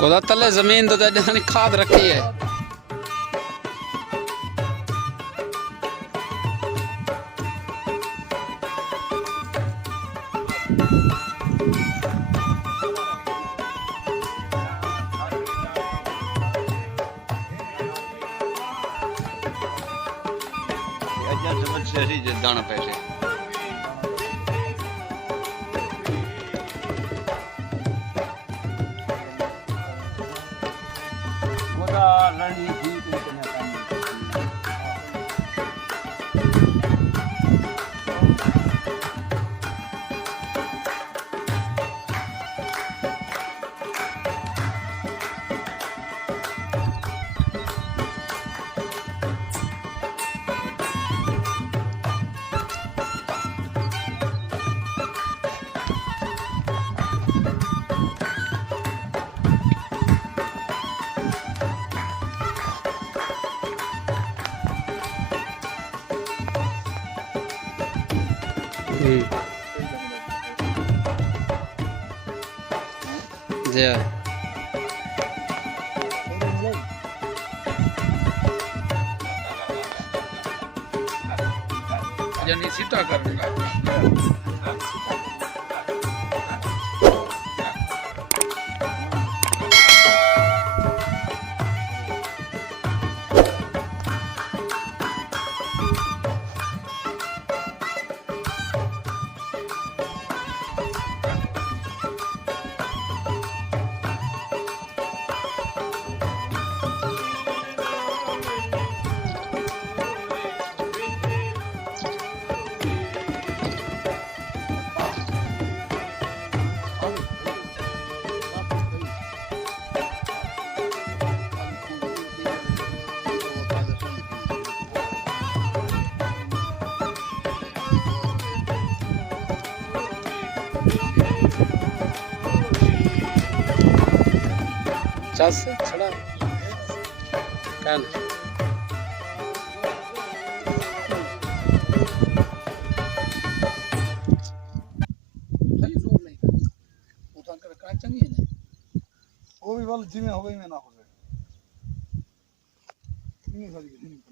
गोदा तले जमीन तो जानी खाद रखी है। दाना पैसे जी यानी सीटा कर चस छड़ा कान सही जोर नहीं उठा कर का चंगी है वो भी वाल जिमे हो गई में ना हो गए नहीं सारी